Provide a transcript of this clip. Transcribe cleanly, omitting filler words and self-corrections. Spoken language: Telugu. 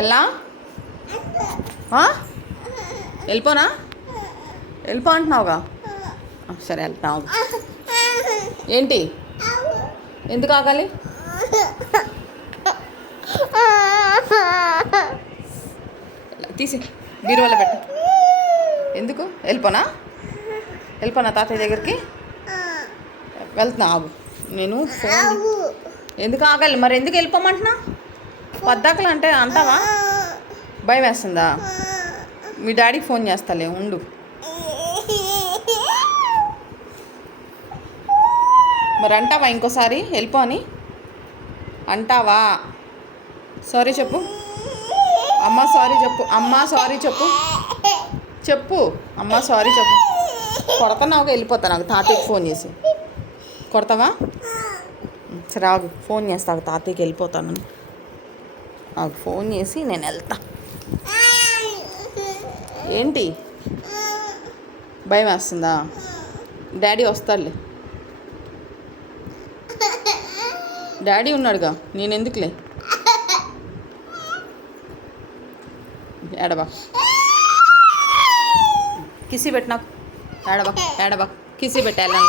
ఎలా వెళ్ళిపోనా? వెళ్ళిపో అంటున్నావుగా. సరే వెళ్తున్నావు. ఏంటి? ఎందుకు ఆగాలి? తీసి బీరువాలో పెట్టు. ఎందుకు వెళ్ళిపోనా? తాతయ్య దగ్గరికి వెళ్తున్నా. ఆగు. నేను ఫోన్ ఎందుకు ఆగాలి మరి? ఎందుకు వెళ్ళిపోమంటున్నా? పద్దాకలు అంటే అంటావా? భయం వేస్తుందా? మీ డాడీకి ఫోన్ చేస్తాలే, ఉండు. మరి అంటావా ఇంకోసారి వెళ్ళిపో అని? అంటావా? సారీ చెప్పు. అమ్మ సారీ చెప్పు. అమ్మ సారీ చెప్పు. చెప్పు అమ్మ సారీ చెప్పు. కొడతావు వెళ్ళిపోతా. నాకు తాతయ్యకి ఫోన్ చేసి కొడతావా? సరే ఆగు, ఫోన్ చేస్తా. తాతయ్యకి వెళ్ళిపోతాను. నాకు ఫోన్ చేసి నేను వెళ్తా. ఏంటి భయం వేస్తుందా? డాడీ వస్తాడులే. డాడీ ఉన్నాడుగా, నేను ఎందుకులే. ఏడబా కిసి పెట్టు నాకు. ఏడబా కిసి పెట్టాలి.